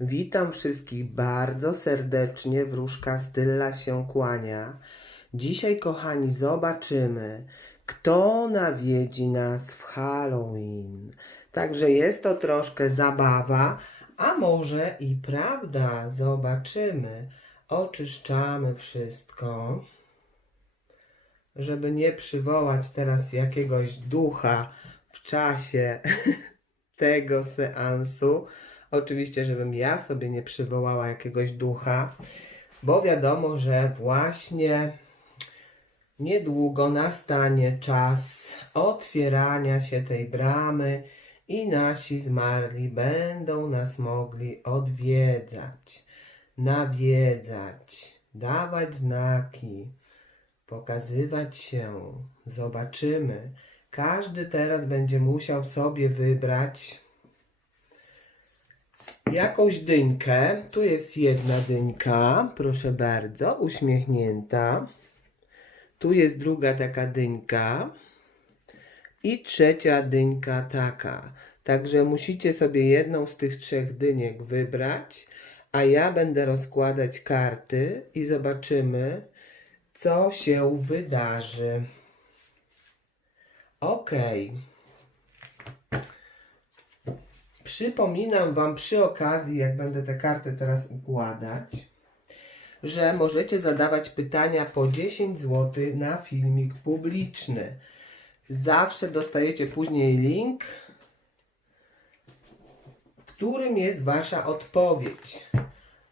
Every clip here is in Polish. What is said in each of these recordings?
Witam wszystkich bardzo serdecznie. Wróżka Stylla się kłania. Dzisiaj, kochani, zobaczymy, kto nawiedzi nas w Halloween. Także jest to troszkę zabawa, a może i prawda. Zobaczymy. Oczyszczamy wszystko, żeby nie przywołać teraz jakiegoś ducha w czasie tego seansu. Oczywiście, żebym ja sobie nie przywołała jakiegoś ducha, bo wiadomo, że właśnie niedługo nastanie czas otwierania się tej bramy i nasi zmarli będą nas mogli odwiedzać, nawiedzać, dawać znaki, pokazywać się. Zobaczymy. Każdy teraz będzie musiał sobie wybrać jakąś dynkę. Tu jest jedna dynka, proszę bardzo, uśmiechnięta. Tu jest druga taka dynka. I trzecia dynka taka. Także musicie sobie jedną z tych trzech dyniek wybrać, a ja będę rozkładać karty i zobaczymy, co się wydarzy. Okej. Przypominam Wam przy okazji, jak będę te karty teraz układać, że możecie zadawać pytania po 10 zł na filmik publiczny. Zawsze dostajecie później link, którym jest Wasza odpowiedź.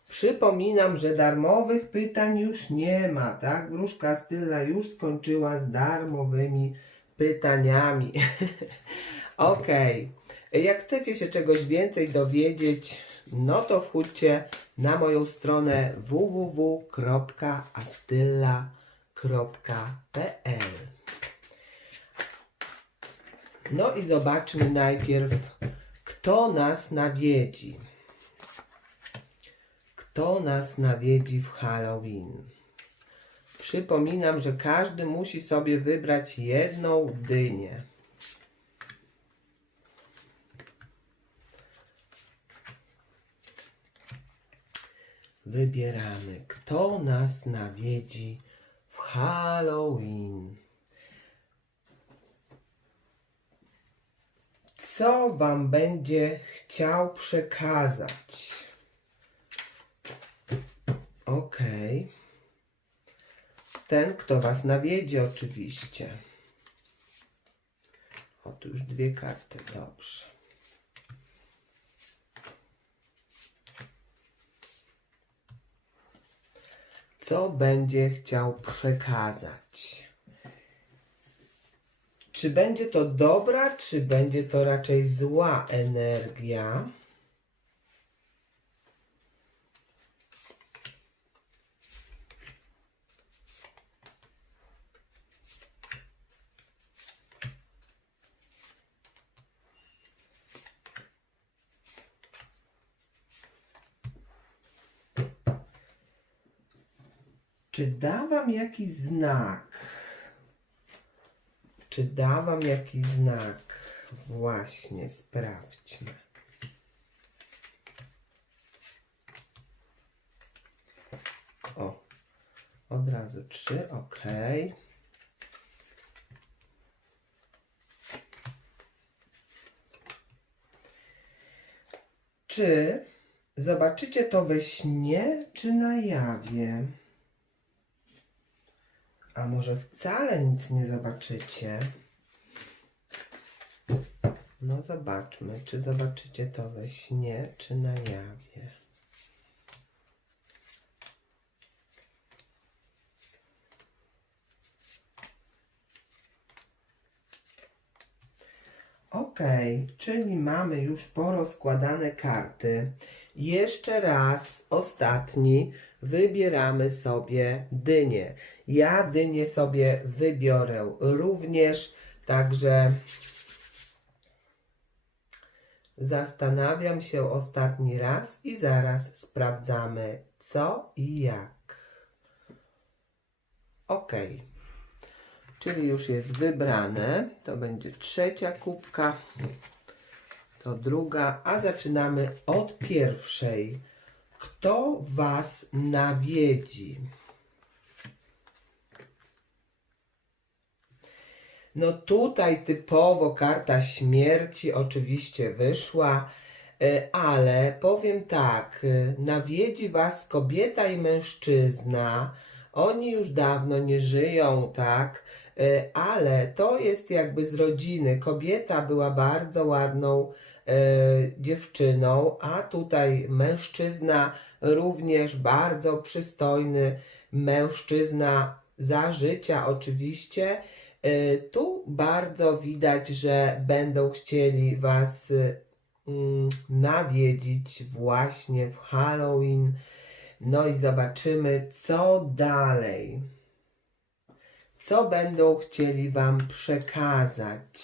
Przypominam, że darmowych pytań już nie ma, tak? Wróżka Styla już skończyła z darmowymi pytaniami. Okej. Jak chcecie się czegoś więcej dowiedzieć, no to wchódźcie na moją stronę www.astylla.pl No i zobaczmy najpierw, kto nas nawiedzi. Kto nas nawiedzi w Halloween? Przypominam, że każdy musi sobie wybrać jedną dynię. Wybieramy, kto nas nawiedzi w Halloween. Co Wam będzie chciał przekazać? Okej. Ten, kto Was nawiedzi, oczywiście. O, już dwie karty, dobrze. Co będzie chciał przekazać? Czy będzie to dobra, czy będzie to raczej zła energia? Czy da wam jakiś znak? Czy da wam jakiś znak? Właśnie, sprawdźmy. O, od razu trzy, ok. Czy zobaczycie to we śnie, czy na jawie? A może wcale nic nie zobaczycie? No zobaczmy, czy zobaczycie to we śnie, czy na jawie. Ok, czyli mamy już porozkładane karty. Jeszcze raz, ostatni, wybieramy sobie dynię. Ja dynię sobie wybiorę również, także zastanawiam się ostatni raz i zaraz sprawdzamy co i jak. Ok. Czyli już jest wybrane. To będzie trzecia kubka. To druga, a zaczynamy od pierwszej. Kto was nawiedzi? No tutaj typowo karta śmierci oczywiście wyszła, e, ale powiem tak, e, nawiedzi was kobieta i mężczyzna. Oni już dawno nie żyją, tak? E, Ale to jest jakby z rodziny. Kobieta była bardzo ładną dziewczyną, a tutaj mężczyzna również bardzo przystojny mężczyzna za życia oczywiście. E, Tu bardzo widać, że będą chcieli Was mm, nawiedzić właśnie w Halloween. No i zobaczymy, co dalej. Co będą chcieli Wam przekazać?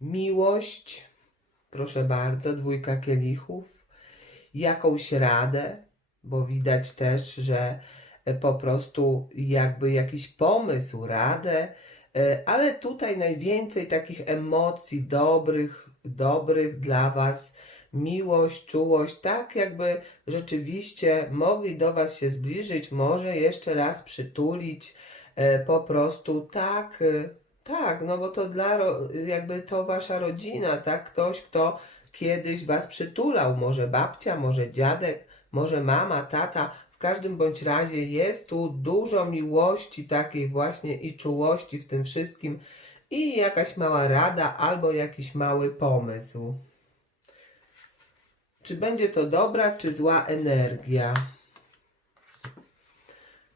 Miłość, proszę bardzo, dwójka kielichów, jakąś radę, bo widać też, że e, po prostu jakby jakiś pomysł, radę, e, ale tutaj najwięcej takich emocji dobrych, dobrych dla Was, miłość, czułość, tak jakby rzeczywiście mogli do Was się zbliżyć, może jeszcze raz przytulić, e, po prostu tak, tak, no bo to dla, jakby to Wasza rodzina, tak, ktoś, kto kiedyś Was przytulał, może babcia, może dziadek, może mama, tata, w każdym bądź razie jest tu dużo miłości takiej właśnie i czułości w tym wszystkim i jakaś mała rada albo jakiś mały pomysł. Czy będzie to dobra, czy zła energia?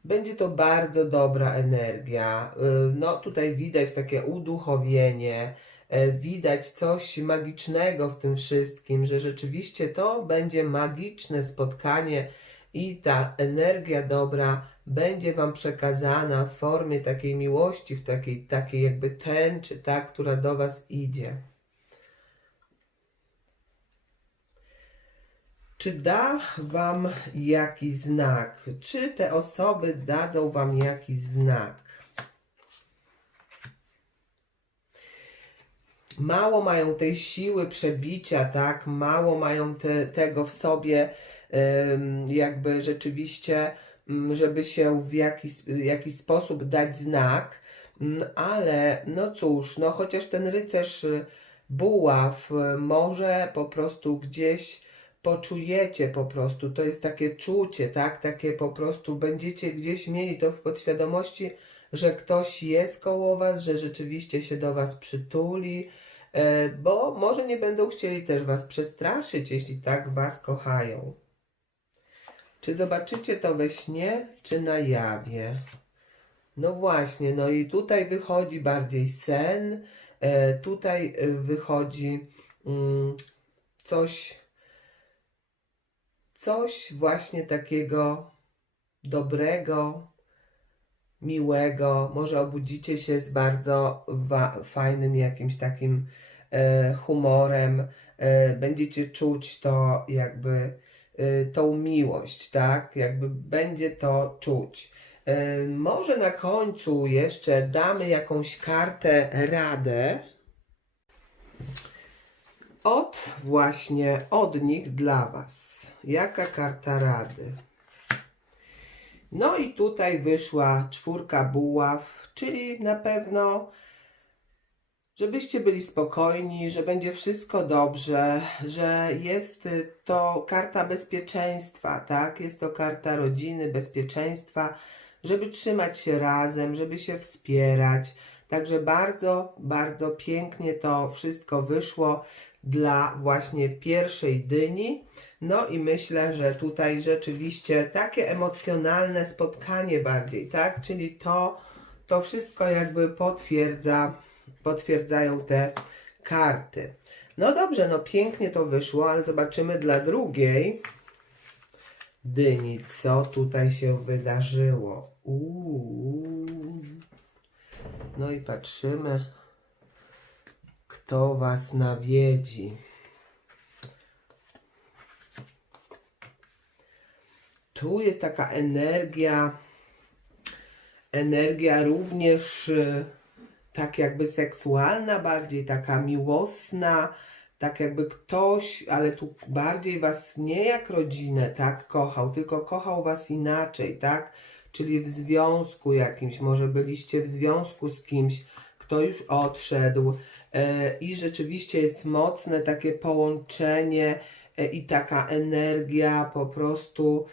Będzie to bardzo dobra energia. Y, No tutaj widać takie uduchowienie, widać coś magicznego w tym wszystkim, że rzeczywiście to będzie magiczne spotkanie i ta energia dobra będzie Wam przekazana w formie takiej miłości, w takiej, takiej jakby tęczy, tak, która do Was idzie. Czy da Wam jakiś znak? Czy te osoby dadzą Wam jakiś znak? Mało mają tej siły przebicia, tak? Mało mają te, tego w sobie, jakby rzeczywiście, mm, żeby się w jakiś, jakiś sposób dać znak. Mm, Ale no cóż, no chociaż ten rycerz y, buław y, może po prostu gdzieś poczujecie po prostu, to jest takie czucie, tak? Takie po prostu będziecie gdzieś mieli to w podświadomości, że ktoś jest koło was, że rzeczywiście się do was przytuli, bo może nie będą chcieli też was przestraszyć, jeśli tak was kochają. Czy zobaczycie to we śnie, czy na jawie? No właśnie, no i tutaj wychodzi bardziej sen, e, tutaj e, wychodzi mm, coś coś właśnie takiego dobrego, miłego. Może obudzicie się z bardzo fajnym jakimś takim e, humorem. E, będziecie czuć to jakby e, tą miłość, tak? Jakby będzie to czuć. E, może na końcu jeszcze damy jakąś kartę radę od właśnie od nich dla Was. Jaka karta rady? No i tutaj wyszła czwórka buław, czyli na pewno, żebyście byli spokojni, że będzie wszystko dobrze, że jest y, to karta bezpieczeństwa, tak? Jest to karta rodziny, bezpieczeństwa, żeby trzymać się razem, żeby się wspierać. Także bardzo, bardzo pięknie to wszystko wyszło dla właśnie pierwszej dyni. No i myślę, że tutaj rzeczywiście takie emocjonalne spotkanie bardziej, tak? Czyli to, to wszystko jakby potwierdza, potwierdzają te karty. No dobrze, no pięknie to wyszło, ale zobaczymy dla drugiej dyni, co tutaj się wydarzyło. Uuu. No i patrzymy, kto was nawiedzi. Tu jest taka energia, energia również y, tak jakby seksualna, bardziej taka miłosna, tak jakby ktoś, ale tu bardziej was nie jak rodzinę, tak, kochał, tylko kochał was inaczej, tak? Czyli w związku jakimś, może byliście w związku z kimś, kto już odszedł e, i rzeczywiście jest mocne takie połączenie e, i taka energia po prostu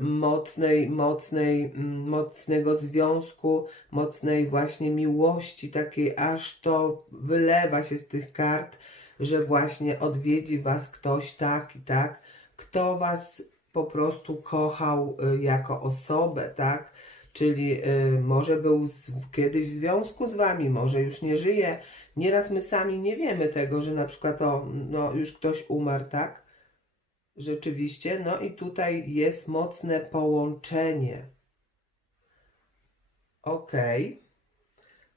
mocnej, mocnej, mm, mocnego związku, mocnej właśnie miłości, takiej aż to wylewa się z tych kart, że właśnie odwiedzi was ktoś taki, tak, kto was po prostu kochał y, jako osobę, tak, czyli y, może był z, kiedyś w związku z wami, może już nie żyje. Nieraz my sami nie wiemy tego, że na przykład o, no, już ktoś umarł, tak? Rzeczywiście, no i tutaj jest mocne połączenie. Ok.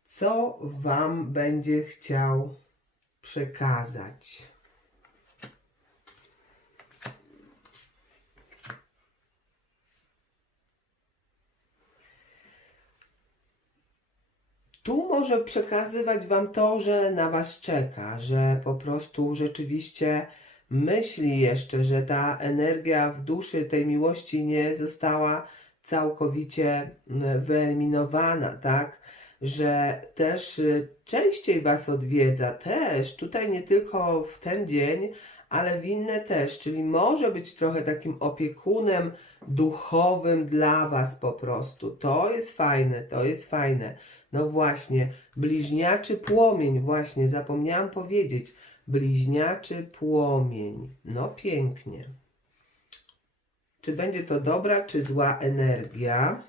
Co Wam będzie chciał przekazać? Tu może przekazywać Wam to, że na Was czeka, że po prostu rzeczywiście myśli jeszcze, że ta energia w duszy tej miłości nie została całkowicie wyeliminowana, tak? Że też y, częściej Was odwiedza, też tutaj nie tylko w ten dzień, ale w inne też, czyli może być trochę takim opiekunem duchowym dla Was po prostu. To jest fajne, to jest fajne. No właśnie, bliźniaczy płomień, właśnie, zapomniałam powiedzieć. Bliźniaczy płomień. No pięknie. Czy będzie to dobra, czy zła energia?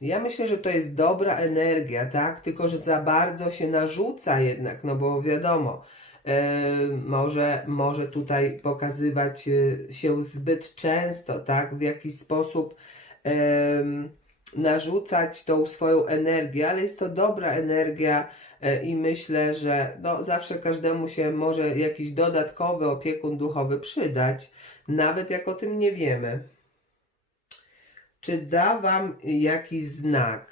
Ja myślę, że to jest dobra energia, tak? Tylko, że za bardzo się narzuca jednak, no bo wiadomo, e, może, może tutaj pokazywać e, się zbyt często, tak? W jakiś sposób narzucać tą swoją energię, ale jest to dobra energia e, i myślę, że no, zawsze każdemu się może jakiś dodatkowy opiekun duchowy przydać, nawet jak o tym nie wiemy. Czy da Wam jakiś znak?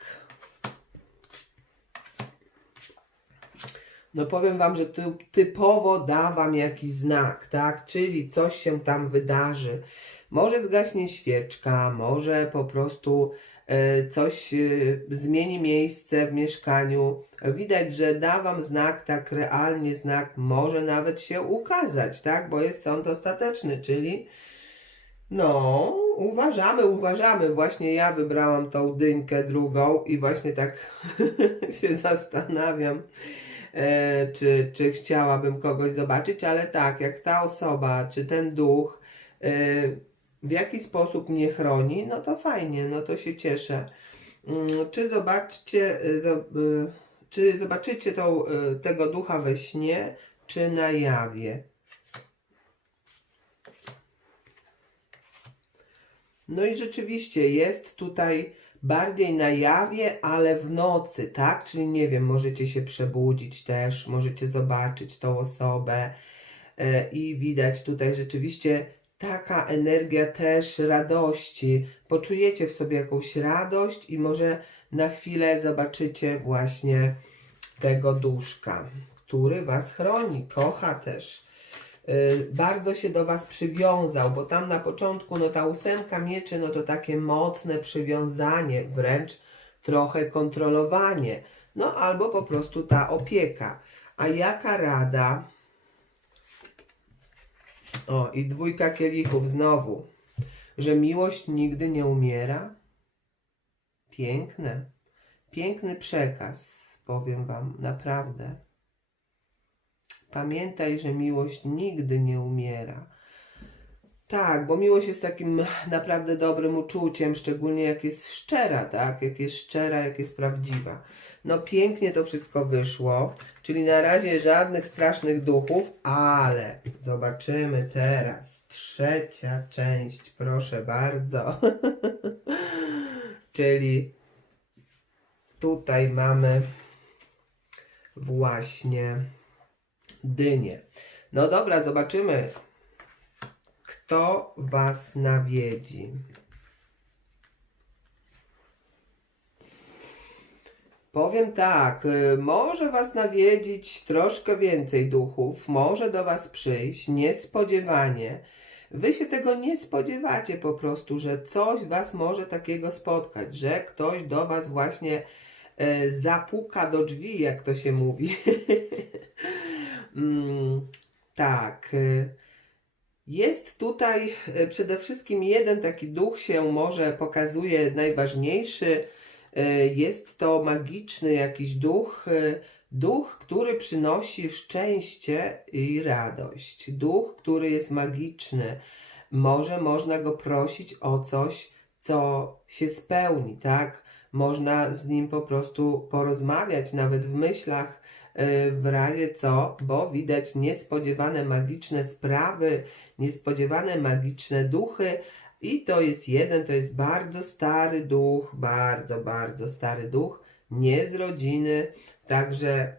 No powiem Wam, że typowo da Wam jakiś znak, tak? Czyli coś się tam wydarzy. Może zgaśnie świeczka, może po prostu coś e, zmieni miejsce w mieszkaniu. Widać, że da Wam znak, tak realnie znak może nawet się ukazać, tak? Bo jest sąd ostateczny, czyli no, uważamy, uważamy. Właśnie ja wybrałam tą dynkę drugą i właśnie tak się zastanawiam, e, czy, czy chciałabym kogoś zobaczyć, ale tak, jak ta osoba, czy ten duch e, w jaki sposób mnie chroni, no to fajnie, no to się cieszę. Mm, czy zobaczcie, e, czy zobaczycie tą, tego ducha we śnie, czy na jawie? No i rzeczywiście jest tutaj bardziej na jawie, ale w nocy, tak? Czyli nie wiem, możecie się przebudzić też, możecie zobaczyć tą osobę i widać tutaj rzeczywiście taka energia też radości. Poczujecie w sobie jakąś radość i może na chwilę zobaczycie właśnie tego duszka, który Was chroni, kocha też. Y, bardzo się do Was przywiązał, bo tam na początku, no ta ósemka mieczy, no to takie mocne przywiązanie, wręcz trochę kontrolowanie, no albo po prostu ta opieka. A jaka rada? O, i dwójka kielichów znowu, że miłość nigdy nie umiera? Piękne, piękny przekaz, powiem Wam, naprawdę. Pamiętaj, że miłość nigdy nie umiera. Tak, bo miłość jest takim naprawdę dobrym uczuciem, szczególnie jak jest szczera, tak? Jak jest szczera, jak jest prawdziwa. No pięknie to wszystko wyszło, czyli na razie żadnych strasznych duchów, ale zobaczymy teraz. Trzecia część, proszę bardzo. czyli tutaj mamy właśnie dynię. No dobra, zobaczymy, kto Was nawiedzi. Powiem tak, y, może Was nawiedzić troszkę więcej duchów, może do Was przyjść niespodziewanie. Wy się tego nie spodziewacie po prostu, że coś Was może takiego spotkać, że ktoś do Was właśnie e, zapuka do drzwi, jak to się mówi. mm, tak. e, Jest tutaj e, przede wszystkim jeden taki duch się może pokazuje najważniejszy. E, Jest to magiczny jakiś duch, e, duch, który przynosi szczęście i radość. Duch, który jest magiczny. Może można go prosić o coś, co się spełni, tak? Można z nim po prostu porozmawiać, nawet w myślach, e, w razie co, bo widać niespodziewane magiczne sprawy, niespodziewane magiczne duchy. I to jest jeden, to jest bardzo stary duch, bardzo, bardzo stary duch, nie z rodziny. Także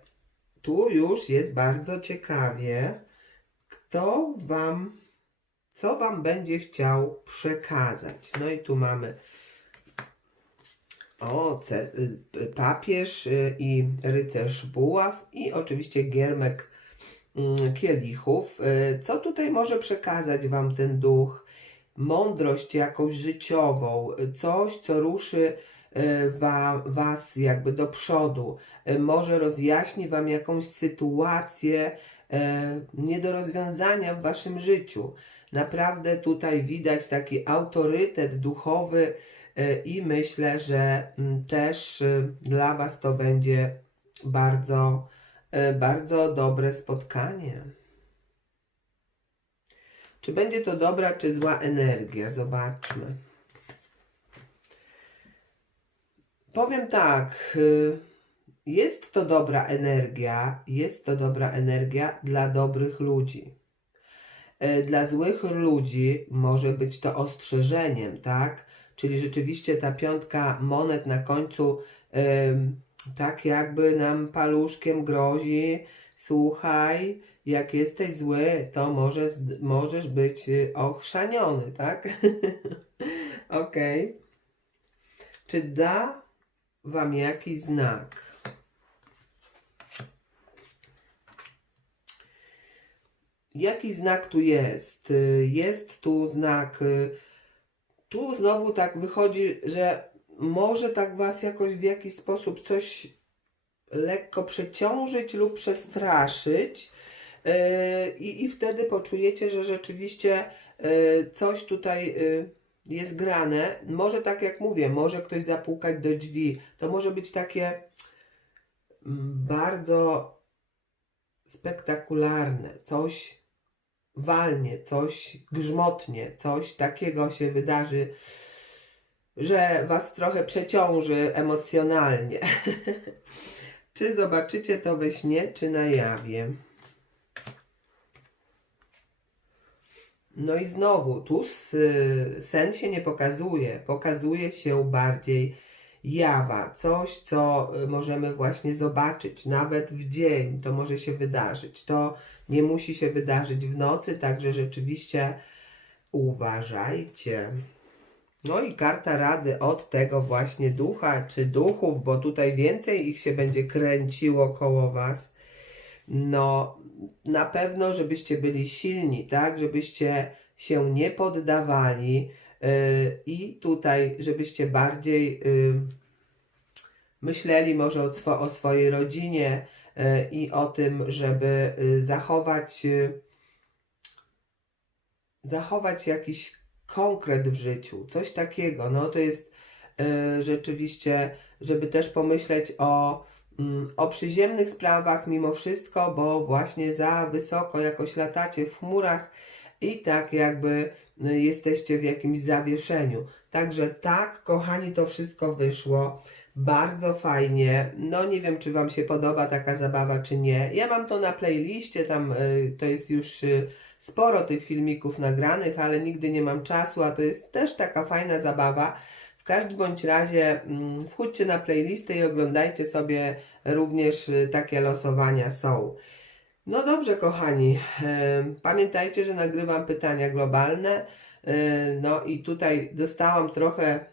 tu już jest bardzo ciekawie, kto wam, co wam będzie chciał przekazać. No i tu mamy o, y, papież y, i rycerz buław i oczywiście giermek mm, kielichów. Y, Co tutaj może przekazać wam ten duch? Mądrość jakąś życiową, coś, co ruszy wa, was jakby do przodu. Y, Może rozjaśni wam jakąś sytuację e, nie do rozwiązania w waszym życiu. Naprawdę tutaj widać taki autorytet duchowy e, i myślę, że mm, też dla was to będzie bardzo, e, bardzo dobre spotkanie. Czy będzie to dobra, czy zła energia? Zobaczmy. Powiem tak. y, Jest to dobra energia, jest to dobra energia dla dobrych ludzi. E, Dla złych ludzi może być to ostrzeżeniem, tak? Czyli rzeczywiście ta piątka monet na końcu tak jakby nam paluszkiem grozi. Słuchaj, jak jesteś zły, to może, zd- możesz być y, ochrzaniony, tak? Okej. Czy da wam jakiś znak? Jaki znak tu jest? Y, Jest tu znak. y, Tu znowu tak wychodzi, że może tak was jakoś w jakiś sposób coś lekko przeciążyć lub przestraszyć. Yy, I, I wtedy poczujecie, że rzeczywiście yy, coś tutaj yy, jest grane. Może tak jak mówię, może ktoś zapukać do drzwi. To może być takie mm, bardzo spektakularne, coś walnie, coś grzmotnie, coś takiego się wydarzy, że was trochę przeciąży emocjonalnie. czy zobaczycie to we śnie, czy na jawie? No i znowu, tu sen się nie pokazuje, pokazuje się bardziej jawa, coś, co y, możemy właśnie zobaczyć, nawet w dzień to może się wydarzyć. To nie musi się wydarzyć w nocy, także rzeczywiście uważajcie. No i karta rady od tego właśnie ducha czy duchów, bo tutaj więcej ich się będzie kręciło koło was. No, na pewno, żebyście byli silni, tak? Żebyście się nie poddawali yy, i tutaj, żebyście bardziej yy, myśleli może o, o swojej rodzinie yy, i o tym, żeby yy, zachować, yy, zachować jakiś konkret w życiu, coś takiego. No to jest yy, rzeczywiście, żeby też pomyśleć o mm, o przyziemnych sprawach mimo wszystko, bo właśnie za wysoko jakoś latacie w chmurach i tak jakby y, jesteście w jakimś zawieszeniu. Także tak, kochani, to wszystko wyszło. Bardzo fajnie. No nie wiem, czy Wam się podoba taka zabawa, czy nie. Ja mam to na playliście, tam y, to jest już y, sporo tych filmików nagranych, ale nigdy nie mam czasu, a to jest też taka fajna zabawa. W każdym bądź razie mm, wchódźcie na playlistę i oglądajcie sobie również y, takie losowania są. No dobrze, kochani. Pamiętajcie, że nagrywam pytania globalne. e, No i tutaj dostałam trochę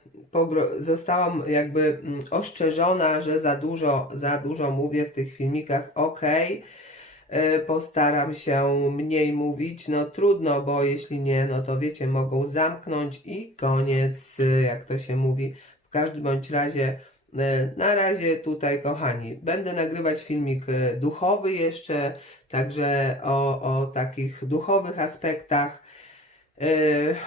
zostałam jakby mm, ostrzeżona, że za dużo, za dużo mówię w tych filmikach. Okej, e, postaram się mniej mówić. No trudno, bo jeśli nie, no to wiecie, mogą zamknąć i koniec, e, jak to się mówi. W każdym bądź razie, e, na razie tutaj, kochani, będę nagrywać filmik e, duchowy jeszcze, także o, o takich duchowych aspektach. E,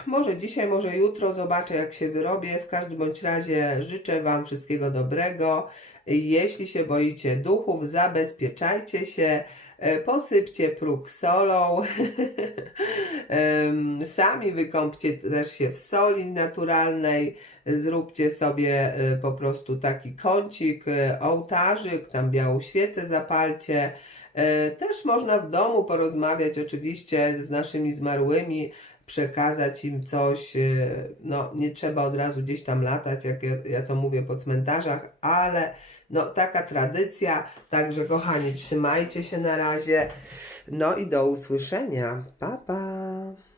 Może dzisiaj, może jutro zobaczę, jak się wyrobię. W każdym bądź razie życzę Wam wszystkiego dobrego. Jeśli się boicie duchów, zabezpieczajcie się, e, posypcie próg solą. Sami wykąpcie też się w soli naturalnej. Zróbcie sobie e, po prostu taki kącik, e, ołtarzyk, tam białą świecę zapalcie. E, Też można w domu porozmawiać oczywiście z naszymi zmarłymi, przekazać im coś. e, No, nie trzeba od razu gdzieś tam latać, jak ja, ja to mówię, po cmentarzach, ale no, taka tradycja. Także, kochani, trzymajcie się na razie. No i do usłyszenia. Pa, pa.